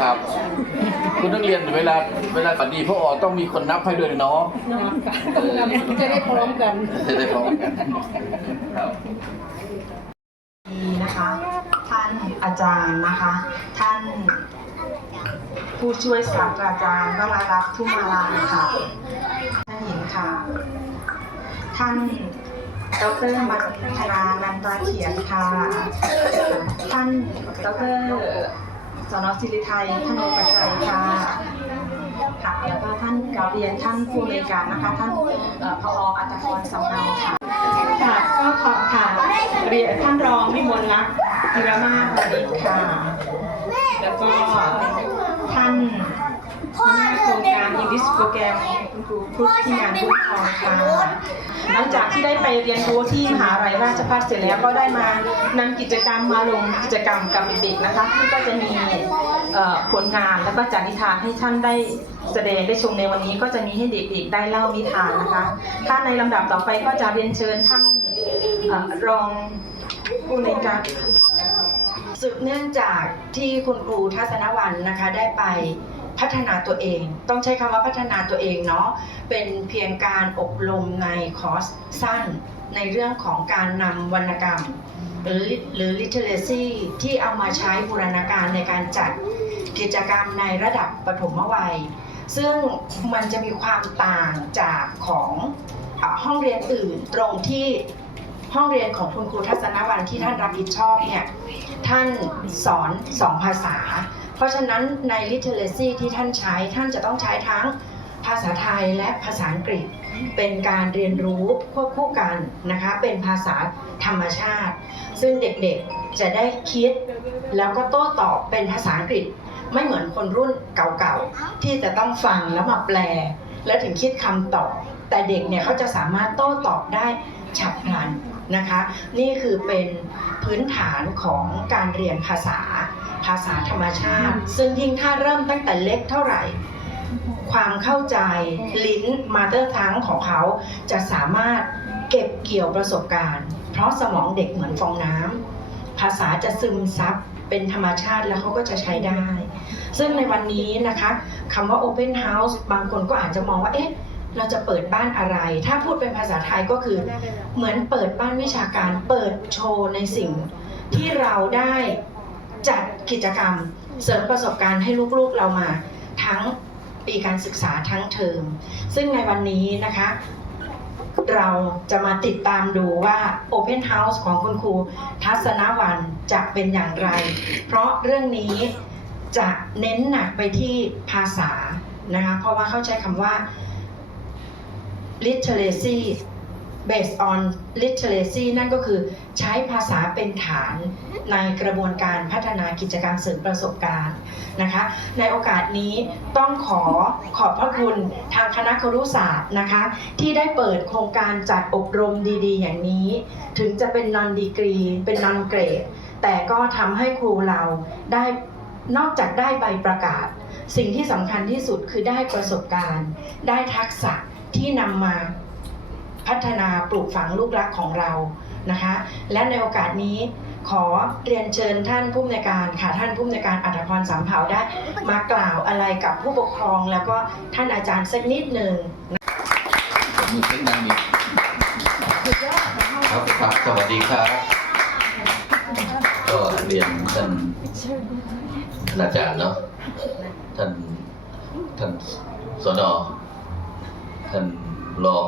ครับ คุณนักเรียนเวลาเวลาปฏิพ่ออต้องมีคนนับให้ด้วยเนาะจะได้พร้อมกันจะได้พร้อมกันครับนี้นะคะท่านอาจารย์นะคะ ท่านผู้ช่วยศาสตราจารย์วรารักษ์ทุ่มาลาค่ะท่านหญิงค่ะ ท่านดรมัทรานันตาเขียนค่ะ ท่านดร สนศิริไทยธโนปัจจัยค่ะค่ะแล้วก็ท่านกาเรียนท่านผู้บริการนะคะท่านพ่อพออัตพรสำเนาค่ะค่ะก็ขอค่ะเรียนท่านรองวิมลรักษ์ธีรมาศวณิชค่ะ แล้วก็ท่าน หัวหน้าโครงการ English โปรแกรมคุณครูครุฑที่งานรุ่งทองค่ะหลังจากที่ได้ไปเรียนรู้ที่มหาลัยราชภัฏเสร็จแล้วก็ได้มานำกิจกรรมมาลงกิจกรรมกับเด็กๆนะคะที่งก็จะมีเอ่อผลงานแล้วก็จานิทานให้ท่านได้แสดงได้ชมในวันนี้ก็จะมีให้เด็กๆได้เล่านิทานนะคะถ้าในลำดับต่อไปก็จะเรียนเชิญท่านเอ่อรองผู้ในวยการ สืบเนื่องจากที่คุณครูทัศนวันนะคะได้ไป พัฒนาตัวเอง ต้องใช้คำว่าพัฒนาตัวเองเนาะเป็นเพียงการอบรมในคอร์สสั้น ในเรื่องของการนำวรรณกรรม หรือหรือ literacy ที่เอามาใช้บูรณาการในการจัดกิจกรรมในระดับปฐมวัย ซึ่งมันจะมีความต่างจากของอห้องเรียนอื่นตรงที่ห้องเรียนของคุณครูทัศนวันที่ท่านรับผิดชอบเนี่ยท่านสอนสองภาษา เพราะฉะนั้นใน literacy ที่ท่านใช้ท่านจะต้องใช้ทั้งภาษาไทยและภาษาอังกฤษ เป็นการเรียนรู้ควบคู่กันนะคะเป็นภาษาธรรมชาติ ซึ่งเด็กๆจะได้คิด แล้วก็โต้ตอบเป็นภาษาอังกฤษ ไม่เหมือนคนรุ่นเก่าๆ ที่จะต้องฟังแล้วมาแปล แล้วถึงคิดคำตอบ แต่เด็กเนี่ยเขาจะสามารถโต้ตอบได้ฉับพลันนะคะ นี่คือเป็นพื้นฐานของการเรียนภาษาาษาธรรมชาติ ซึ่งยิ่งถ้าเริ่มตั้งแต่เล็กเท่าไหร่ ความเข้าใจลิ้นมาเตอร์ทั้งของเขาจะสามารถเก็บเกี่ยวประสบการณ์ เพราะสมองเด็กเหมือนฟองน้ำภาษาจะซึมซับเป็นธรรมชาติแล้วเขาก็จะใช้ได้ ซึ่งในวันนี้นะคะคำว่า Open House บางคนก็อาจจะมองว่าเอ๊ะเราจะเปิดบ้านอะไร ถ้าพูดเป็นภาษาไทยก็คือ เหมือนเปิดบ้านวิชาการ เปิดโชว์ในสิ่งที่เราได้ จัดกิจกรรมเสริมประสบการณ์ให้ลูกๆเรามาทั้งปีการศึกษาทั้งเทอม ซึ่งในวันนี้นะคะ เราจะมาติดตามดูว่า Open House ของคุณครูทัศนวันจะเป็นอย่างไร เพราะเรื่องนี้จะเน้นหนักไปที่ภาษานะคะ เพราะว่าเขาใช้คำว่า literacy based on literacy นั่นก็คือใช้ภาษาเป็นฐานในกระบวนการพัฒนากิจกรรมเสริมประสบการณ์นะคะ ในโอกาสนี้ต้องขอขอบพระคุณทางคณะครุศาสตร์นะคะ ที่ได้เปิดโครงการจัดอบรมดีๆ อย่างนี้ ถึงจะเป็น non degree เป็น non grade แต่ก็ทำให้ครูเราได้นอกจากได้ใบประกาศ สิ่งที่สำคัญที่สุดคือได้ประสบการณ์ ได้ทักษะที่นำมา พัฒนาปลูกฝังลูกรักของเรานะคะ และในโอกาสนี้ขอเรียนเชิญท่านผู้อำนวยการค่ะท่านผู้อำนวยการอัธพรสามเผาได้ มากล่าวอะไรกับผู้ปกครอง แล้วก็ท่านอาจารย์สักนิดหนึ่งมือเสียงดังอีกครับครับสวัสดีครับ ก็เรียนท่านท่านอาจารย์เนาะท่านท่านสนท่านรอง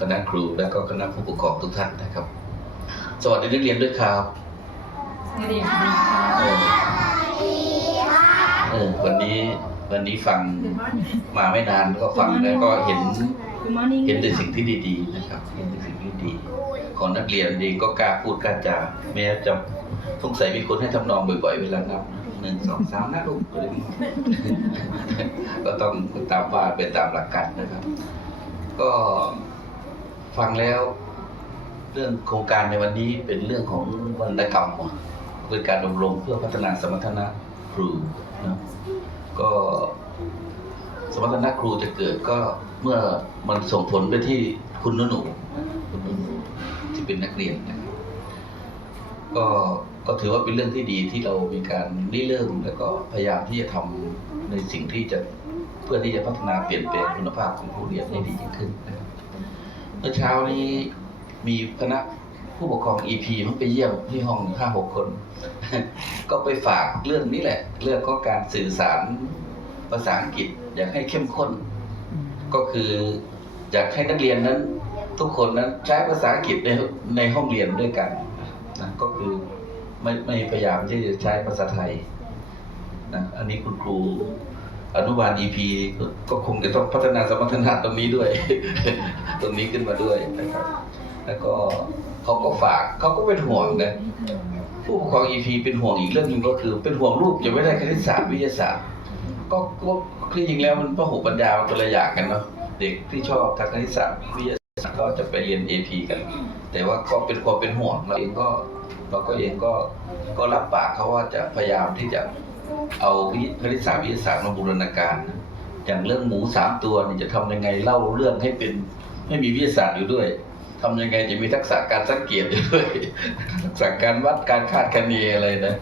คณะครูและก็คณะผู้ปกครองทุกท่านนะครับ สวัสดีนักเรียนด้วยครับเออเออวันนี้วันนี้ฟังมาไม่นานก็ฟังแล้วก็เห็น Good morning เห็นแต่สิ่งที่ดีๆนะครับ เห็นแต่สิ่งที่ดีของนักเรียนเองก็กล้าพูดกล้าจาแม้จะสงสัยมีคนให้ทำนองบ่อยๆเวลานับหนึ่งสองสามนะลูกอะไรอย่างเงี้ยก็ต้องตามว่าเป็นตามหลักการนะครับ ก็ ฟังแล้ว เรื่องโครงการในวันนี้เป็นเรื่องของวรรณกรรมเป็นการอบรมเพื่อพัฒนาสมรรถนะครูนะก็สมรรถนะครูจะเกิดก็เมื่อมันส่งผลไปที่คุณหนูคุณหนูที่เป็นนักเรียนนะก็ก็ถือว่าเป็นเรื่องที่ดีที่เรามีการริเริ่มแล้วก็พยายามที่จะทำในสิ่งที่จะเพื่อที่จะพัฒนาเปลี่ยนแปลงคุณภาพของผู้เรียนให้ดียิ่งขึ้นนะครับ มื่อเช้านี้มีคณะผู้ปกครอง EP มันไปเยี่ยมที่ห้องห้าหกคน ก็ไปฝากเรื่องนี้แหละ เรื่องของการสื่อสารภาษาอังกฤษอยากให้เข้มข้น ก็คืออยากให้นักเรียนนั้น ทุกคนนั้นใช้ภาษาอังกฤษในในห้องเรียนด้วยกันนะก็คือไม่ไม่พยายามที่จะใช้ภาษาไทยนะอันนี้คุณครู อนุบาล EP ก็ก็คงจะต้องพัฒนาสมรรถนะตรงนี้ด้วย ตรงนี้ขึ้นมาด้วยนะครับ แล้วก็เขาก็ฝากเขาก็เป็นห่วงนะผู้ปกครอง EP เป็นห่วงอีกเรื่องหนึ่งก็คือ เป็นห่วงลูกจะไม่ได้คณิตศาสตร์วิทยาศาสตร์ ก็ก็คือจริงแล้วมันพหุปัญญามันคนละอย่างกันเนาะเด็กที่ชอบทางคณิตศาสตร์วิทยาศาสตร์ก็จะไปเรียน AP กัน แต่ว่าก็เป็นความเป็นห่วงเราเองก็เราก็เองก็ก็รับปากเขาว่าจะพยายามที่จะ เอาวิคณิตศาสตร์วิทยาศาสตร์มาบูรณาการนะอย่างเรื่องหมูสามตัวนี่จะทำยังไงเล่าเรื่องให้เป็นให้มีวิทยาศาสตร์อยู่ด้วยทำยังไงจะมีทักษะการสังเกตอยู่ด้วย ทักษะการวัดการคาดคะเนอะไรนะ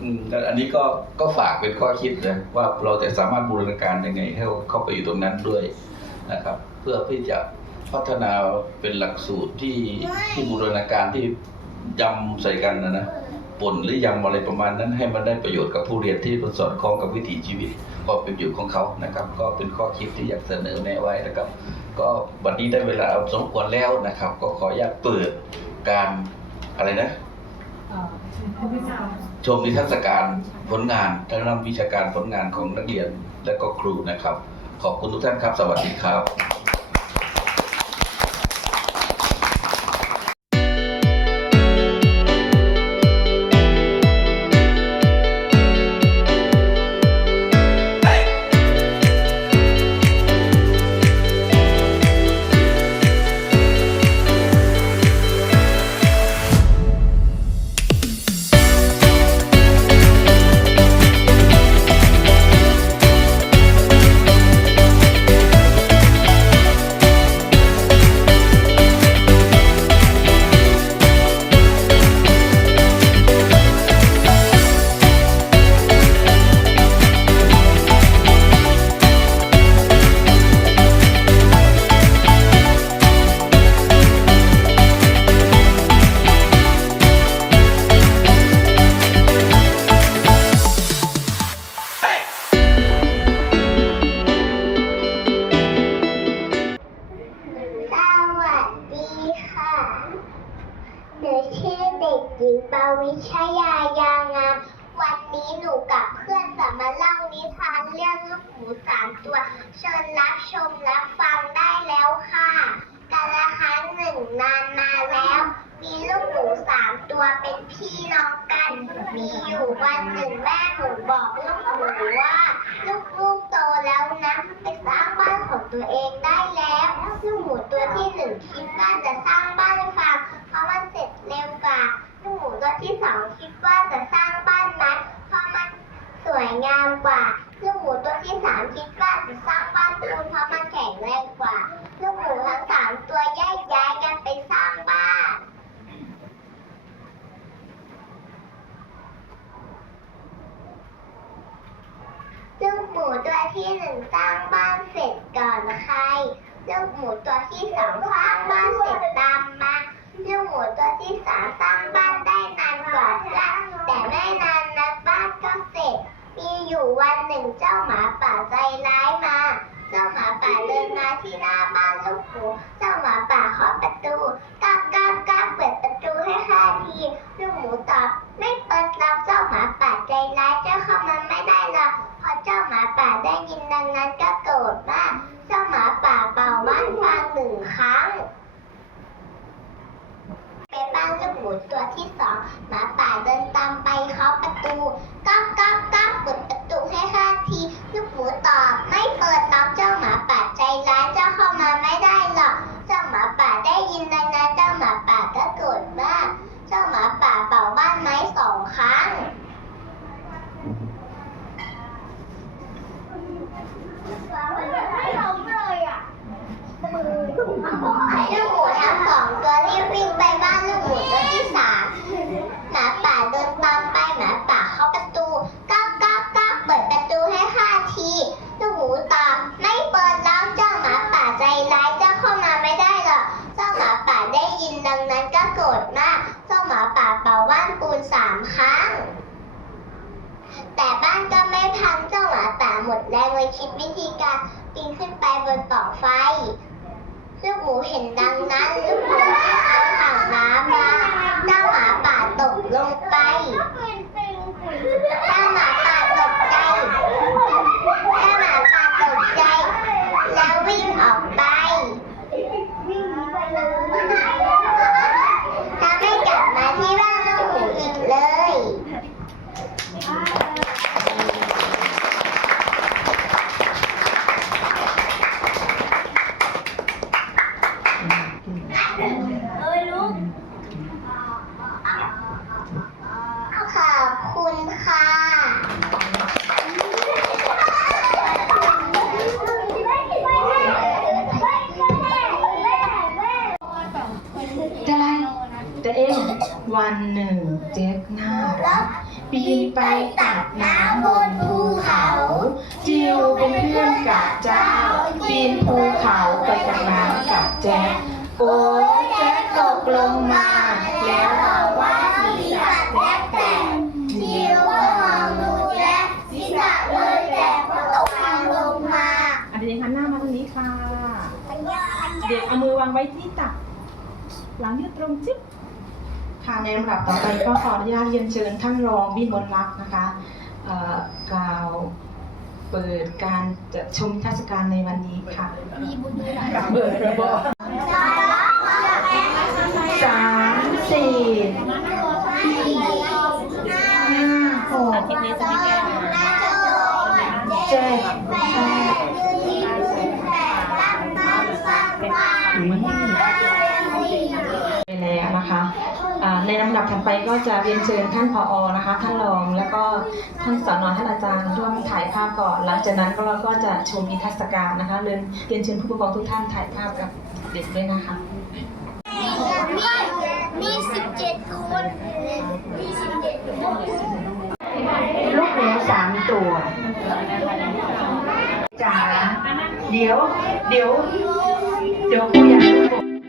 อืมแล้วอันนี้ก็ก็ฝากเป็นข้อคิดนะว่าเราจะสามารถบูรณาการยังไงให้เข้าไปอยู่ตรงนั้นด้วยนะครับ เพื่อที่จะพัฒนาเป็นหลักสูตรที่ที่บูรณาการที่ยำใส่กันนะนะ ป่นหรือยำอะไรประมาณนั้นให้มันได้ประโยชน์กับผู้เรียนที่มันสอดคล้องกับวิถีชีวิตความเป็นอยู่ของเขานะครับ ก็เป็นข้อคิดที่อยากเสนอแนะไว้นะครับ ก็วันนี้ได้เวลาสมควรแล้วนะครับ ก็ขออนุญาตเปิดการอะไรนะชมนิทรรศการผลงานทางด้านวิชาการผลงานของนักเรียนและก็ครูนะครับ ขอบคุณทุกท่านครับ สวัสดีครับ ตัวเป็นพี่น้องกัน มีอยู่วันหนึ่งแม่หมูบอกลูกหมูว่า ลูกๆโตแล้วนะไปสร้างบ้านของตัวเองได้แล้วลูกหมูตัวที่หนึ่งคิดว่าจะสร้างบ้านฟาร์มเพราะมันเสร็จเร็วกว่าลูกหมูตัวที่สองคิดว่าจะสร้างบ้านไม้เพราะมันสวยงามกว่าลูกหมูตัวที่สามคิดว่าจะสร้างบ้านปูนเพราะมันแข็งแรงกว่าลูกหมูทั้งสามตัวแยกย้ายกันไปสร้างบ้าน ลูกหมูตัว ที่หนึ่งสร้างบ้านเสร็จก่อนใคร ลูกหมูตัวที่สองสร้างบ้านเสร็จตามมา ลูกหมูตัวที่สามสร้างบ้านได้นานกว่าเพื่อนแต่ไม่นานนักบ้านก็เสร็จ มีอยู่วันหนึ่งเจ้าหมาป่าใจร้ายมา เจ้าหมาป่าเดินมาที่หน้าบ้านลูกหมู ลูกหมูทั้งสองตัวรีบวิ่งไปบ้านลูกหมูตัวที่สามหมาป่าเดินตามไปหมาป่าเข้าประตูก้าวก้าวก้าเปิดประตูให้ข้าทีลูกหมูตอบไม่เปิดแล้วเจ้าหมาป่าใจร้ายเจ้าเข้ามาไม่ได้หรอกเจ้าหมาป่าได้ยินดังนั้นก็โกรธมาก เจ้าหมาป่าเป่าว่านปูนสามครั้ง แต่บ้านก็ไม่พังเจ้าหมาป่าหมดแรงเลยคิดวิธีการปีนขึ้นไปบนปล่องไฟ ลูกหมูเห็นดังนั้นลูกหมูเอาถังน้ำมาเจ้าหมาป่าตกลงไปเจ้าหมาป่าตกใจเจ้าหมาป่าตกใจ แล้ววิ่งออกไปถ้าไม่กลับมาที่บ้านลูกหมูอีกเลย ขอบคุณค่ะ ได้แต่เอง วันหนึ่งเจ๊กหน้ารักปีนไปตักน้ำบนภูเขา จิวเป็นเพื่อนกับเจ้าปีนภูเขาไปกับน้ำกับแจ๊กโอ้ยแจ๊กตกลงมา แล้วบอกว่าศีรษะแจ๊กแตกจิวก็มองดูแลศีรษะเลยแตกเพราะตกลงมาอันเด็กหันหน้ามาทางนี้ค่ะ เด็กเอามือวางไว้ที่ตักหลังยืดตรงจิ๊บ ค่ะในลำดับต่อไปก็ขออนุญาตเรียนเชิญท่านรองวิมลรักษ์นะคะเอ่อกล่าวเปิดการจัดชมนิทรรศการในวันนี้ค่ะเบิดระบอกสามสี่ห้าหกอาทิตย์นี้จะไม่แก้นะเจ็ดแปดไปแล้วนะคะอ่า ในลำดับถัดไปก็จะเรียนเชิญท่านผอนะคะ ท่านรองแล้วก็ท่านสอนท่านอาจารย์ร่วมถ่ายภาพก่อน หลังจากนั้นก็เราก็จะชมนิทรรศการนะคะเรียนเรียนเชิญผู้ปกครองทุกท่านถ่ายภาพกับเด็กด้วยนะคะ มีสิบเจ็ดคนมีสิบเจ็ดคนลูกหมูสามตัวจ๋าเดี๋ยว เดี๋ยว เดี๋ยวครูอยากจะบอก